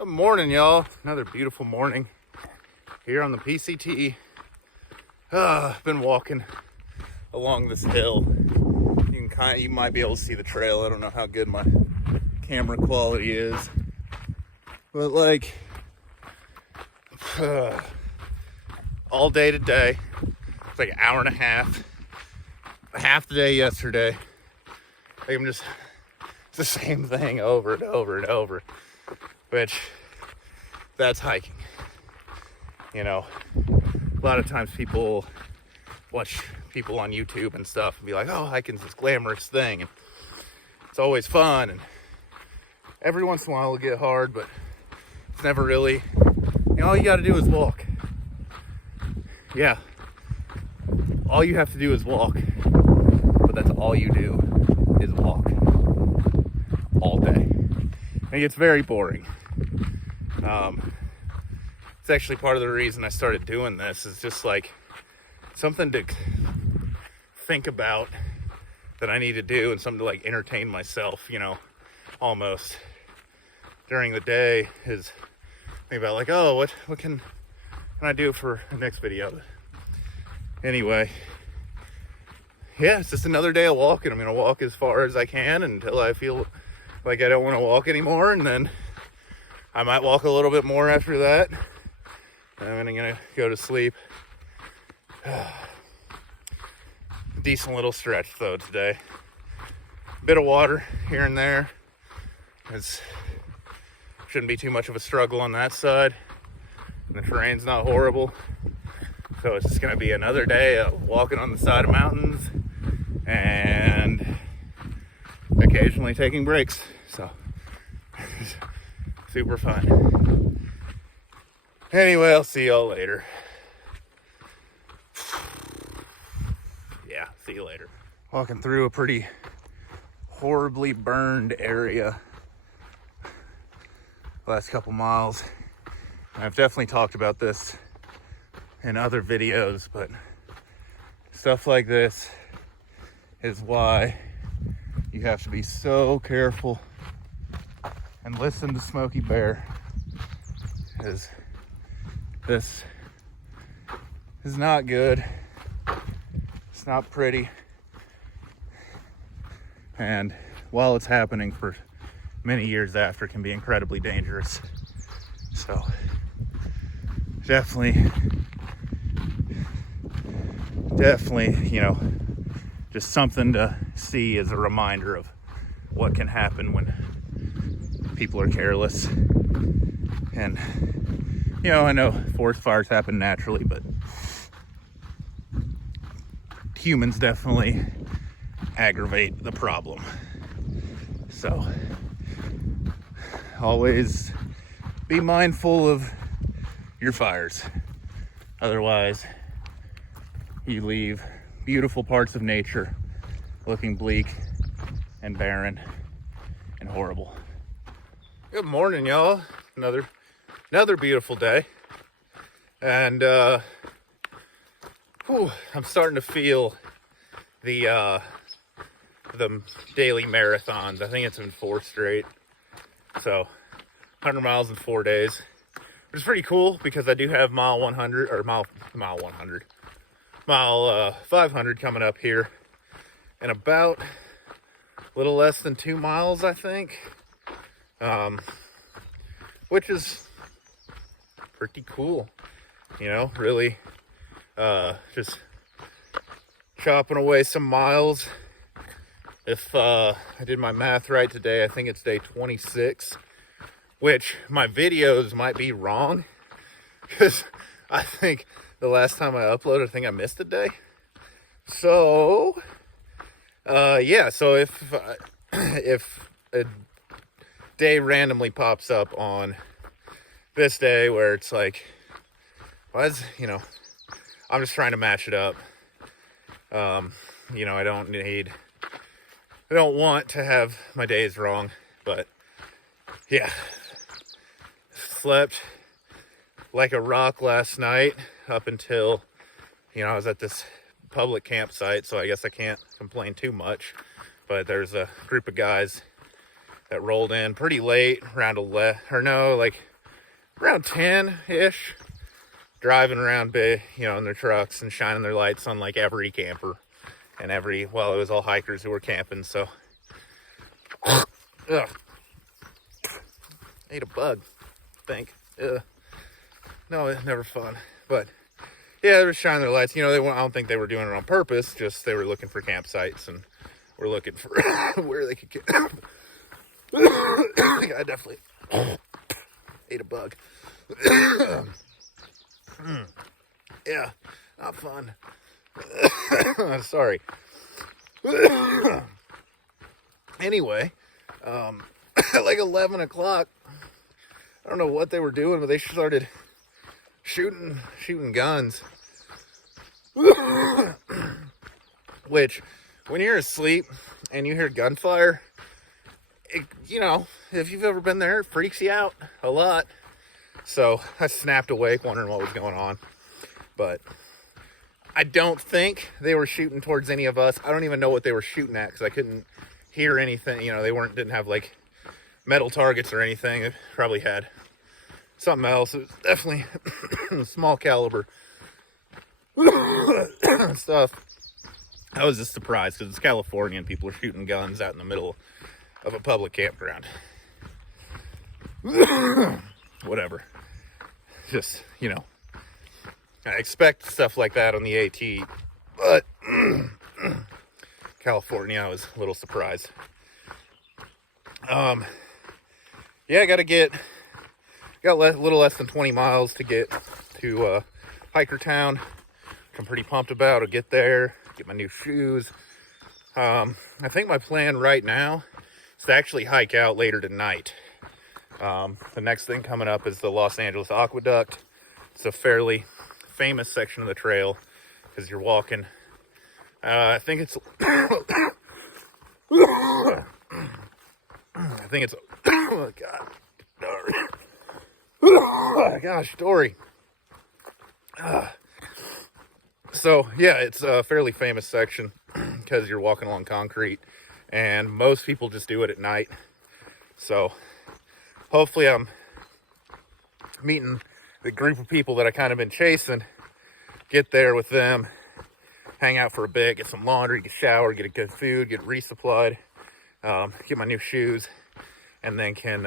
Good morning, y'all. Another beautiful morning here on the PCT. I've been walking along this hill. You might be able to see the trail. I don't know how good my camera quality is, but like all day today, it's like an hour and a half the day yesterday. Like it's the same thing over and over and over. Which, that's hiking. You know, a lot of times people watch people on YouTube and stuff and be like, oh, hiking's this glamorous thing. And it's always fun. And every once in a while it'll get hard, but it's never really, all you gotta do is walk. Yeah. All you have to do is walk. But that's all you do is walk. All day. And it gets very boring. It's actually part of the reason I started doing this, is just like something to think about that I need to do, and something to like entertain myself, almost during the day. Is think about like, oh, what can I do for the next video? Anyway, yeah, it's just another day of walking. I'm gonna walk as far as I can until I feel like I don't want to walk anymore, and then I might walk a little bit more after that. And then I'm gonna go to sleep. Decent little stretch though today. Bit of water here and there. Shouldn't be too much of a struggle on that side. And the terrain's not horrible. So it's just gonna be another day of walking on the side of mountains and occasionally taking breaks. So super fun. Anyway, I'll see y'all later. Yeah, see you later. Walking through a pretty horribly burned area last couple miles. I've definitely talked about this in other videos, but stuff like this is why you have to be so careful and listen to Smokey Bear, because this is not good. It's not pretty. And while it's happening for many years after, it can be incredibly dangerous. So definitely, just something to see as a reminder of what can happen when people are careless. And I know forest fires happen naturally, but humans definitely aggravate the problem. So always be mindful of your fires. Otherwise, you leave beautiful parts of nature looking bleak and barren and horrible. Good morning, y'all. Another beautiful day. And I'm starting to feel the daily marathons. I think it's been 4 straight. So 100 miles in 4 days, which is pretty cool because I do have mile 500 coming up here in about a little less than 2 miles, I think. Which is pretty cool, really, just chopping away some miles. If I did my math right today, I think it's day 26, which my videos might be wrong, because I think the last time I uploaded, I think I missed a day. So, so if a day randomly pops up on this day where it's like, I'm just trying to match it up. I don't want to have my days wrong, but yeah, slept like a rock last night up until, I was at this public campsite, so I guess I can't complain too much. But there's a group of guys that rolled in pretty late, around 11, or no, like around 10-ish, driving around big, you know, in their trucks and shining their lights on like every camper and well, it was all hikers who were camping, so. Ugh. Ate a bug, I think. Ugh. No, it's never fun. But yeah, they were shining their lights. You know, I don't think they were doing it on purpose. Just they were looking for campsites and were looking for where they could get. I definitely ate a bug. Yeah, not fun. Sorry. Anyway, at like 11 o'clock, I don't know what they were doing, but they started shooting guns. Which, when you're asleep and you hear gunfire, you know, if you've ever been there, it freaks you out a lot. So I snapped awake wondering what was going on. But I don't think they were shooting towards any of us. I don't even know what they were shooting at because I couldn't hear anything. You know, they didn't have like metal targets or anything. It probably had something else. It was definitely small caliber stuff. I was just surprised because it's California and people are shooting guns out in the middle of a public campground. Whatever. Just, you know, I expect stuff like that on the AT, but California, I was a little surprised. Yeah, I got a little less than 20 miles to get to Hiker Town, which I'm pretty pumped about. I'll get there, get my new shoes. I think my plan right now is to actually hike out later tonight. The next thing coming up is the Los Angeles Aqueduct. It's a fairly famous section of the trail because you're walking. I think it's oh God, gosh, Dory. So yeah, it's a fairly famous section because you're walking along concrete, and most people just do it at night. So hopefully I'm meeting the group of people that I kind of been chasing, get there with them, hang out for a bit, get some laundry, get a shower, get a good food, get resupplied, get my new shoes, and then can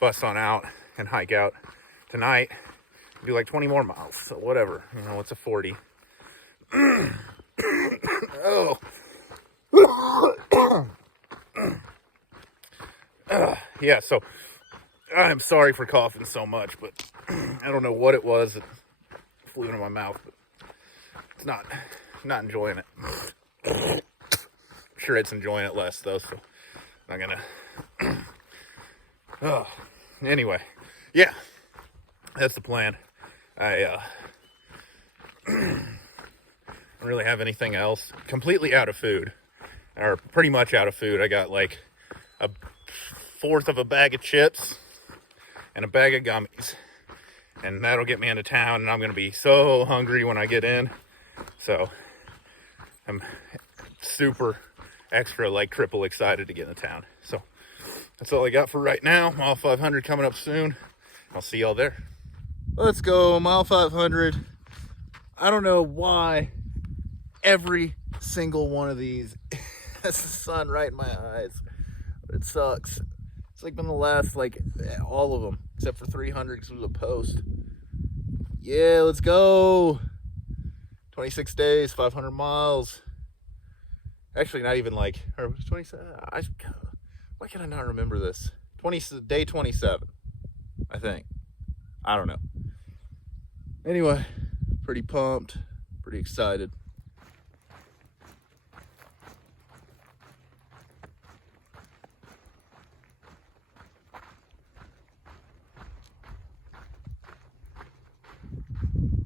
bust on out and hike out tonight. Do like 20 more miles, so whatever, you know, it's a 40. Oh. Yeah, so I'm sorry for coughing so much, but I don't know what it was that flew into my mouth, but it's not enjoying it. I'm sure it's enjoying it less though, so I'm not gonna. Anyway, yeah, that's the plan. I don't really have anything else. Completely out of food, or pretty much out of food. I got like a fourth of a bag of chips and a bag of gummies, and that'll get me into town, and I'm gonna be so hungry when I get in. So I'm super extra, like triple excited to get into town. So that's all I got for right now. Mile 500 coming up soon. I'll see y'all there. Let's go, mile 500. I don't know why every single one of these has the sun right in my eyes. It sucks. It's like been the last, like, all of them, except for 300 because it was a post. Yeah, let's go. 26 days, 500 miles. Actually, not even like, or 27. Why can I not remember this? Day 27, I think. I don't know. Anyway, pretty pumped, pretty excited.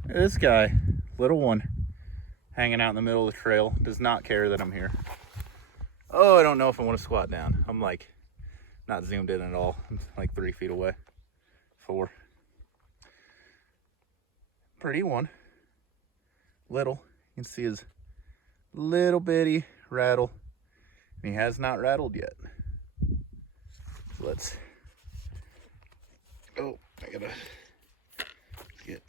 This guy, little one, hanging out in the middle of the trail, does not care that I'm here. Oh, I don't know if I want to squat down. I'm like not zoomed in at all. I'm like 3 feet away. 4. Pretty one. Little. You can see his little bitty rattle. And he has not rattled yet. So let's Oh, I gotta get.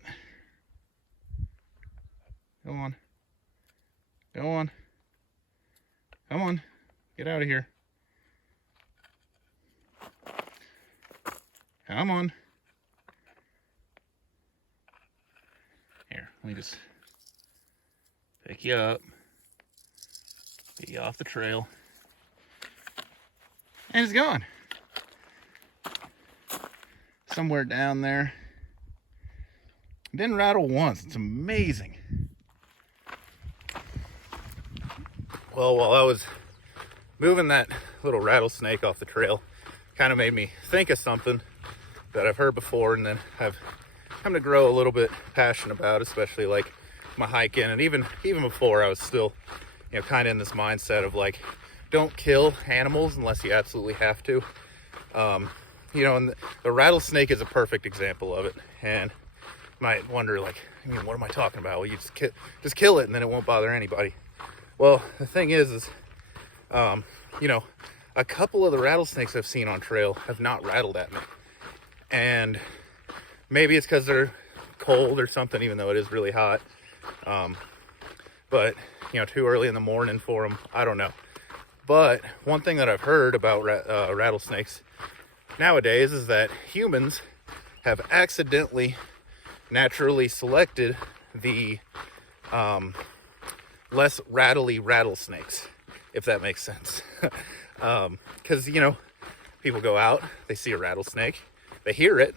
Go on. Go on. Come on. Get out of here. Come on. Here, let me just pick you up. Get you off the trail. And it's gone. Somewhere down there. It didn't rattle once. It's amazing. Well, while I was moving that little rattlesnake off the trail, kind of made me think of something that I've heard before, and then I've come to grow a little bit passionate about, especially like my hiking. And even before, I was still, you know, kind of in this mindset of like, don't kill animals unless you absolutely have to. You know, and the rattlesnake is a perfect example of it. And you might wonder, like, I mean, what am I talking about? Well, you just kill it and then it won't bother anybody. Well, the thing is, you know, a couple of the rattlesnakes I've seen on trail have not rattled at me. And maybe it's because they're cold or something, even though it is really hot. But, you know, too early in the morning for them, I don't know. But one thing that I've heard about rattlesnakes nowadays is that humans have accidentally naturally selected the less rattly rattlesnakes, if that makes sense. Because, you know, people go out, they see a rattlesnake, they hear it,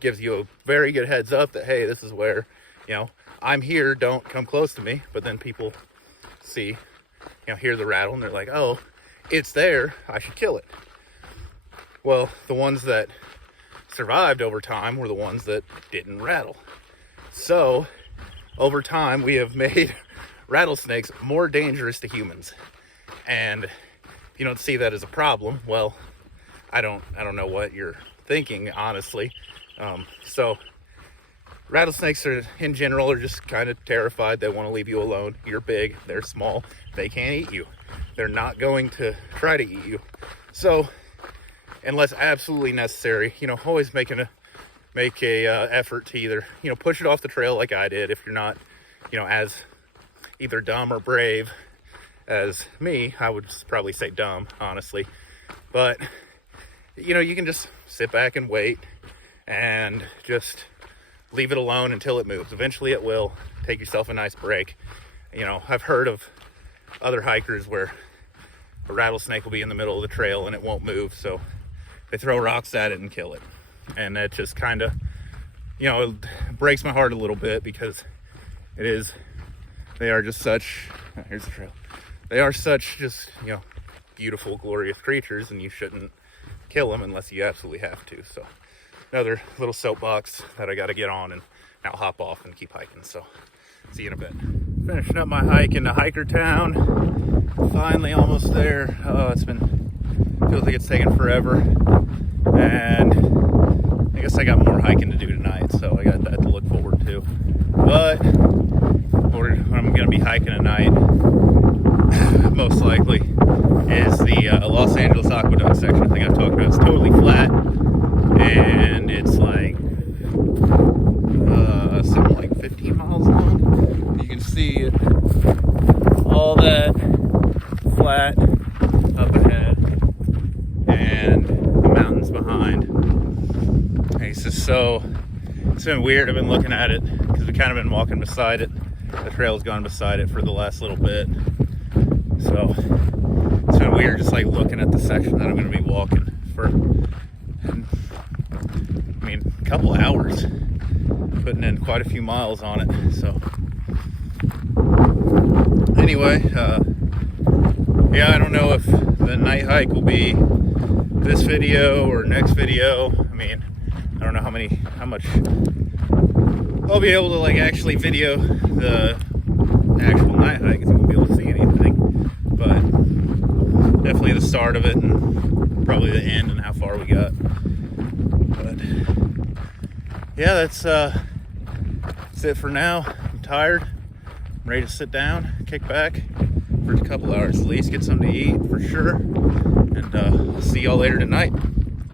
gives you a very good heads up that, hey, this is where, you know, I'm here, don't come close to me. But then people see, you know, hear the rattle and they're like, oh, it's there, I should kill it. Well, the ones that survived over time were the ones that didn't rattle. So over time we have made rattlesnakes more dangerous to humans. And if you don't see that as a problem, well, I don't know what you're thinking, honestly. So rattlesnakes are, in general, are just kind of terrified. They want to leave you alone. You're big, they're small, they can't eat you. They're not going to try to eat you. So unless absolutely necessary, you know, always make a effort to either, you know, push it off the trail like I did. If you're not, you know, as either dumb or brave as me, I would probably say dumb, honestly. But, you know, you can just sit back and wait and just leave it alone until it moves. Eventually it will. Take yourself a nice break. You know, I've heard of other hikers where a rattlesnake will be in the middle of the trail and it won't move, so they throw rocks at it and kill it. And that just kind of, you know, it breaks my heart a little bit, because they are just such, here's the trail. They are such just, you know, beautiful, glorious creatures, and you shouldn't kill them unless you absolutely have to. So another little soapbox that I got to get on, and now hop off and keep hiking. So see you in a bit. Finishing up my hike into Hiker Town. Finally almost there. Oh, feels like it's taken forever. And I guess I got more hiking to do tonight, so I got that to look forward to. But what I'm going to be hiking tonight, most likely, is the Los Angeles Aqueduct section. I think I've talked about. It's totally flat, and it's like something like 15 miles long. You can see all that flat up ahead and the mountains behind. It's been weird. I've been looking at it because we've kind of been walking beside it. The trail's gone beside it for the last little bit. So it's been weird just like looking at the section that I'm going to be walking for, I mean, a couple hours, putting in quite a few miles on it. So anyway, yeah, I don't know if the night hike will be this video or next video. I mean, I don't know how much I'll be able to like actually video the actual night hike, because I won't be able to see anything. But definitely the start of it, and probably the end and how far we got. But yeah, that's it for now. I'm tired. I'm ready to sit down, kick back for a couple hours at least, get something to eat for sure. And I'll see y'all later tonight.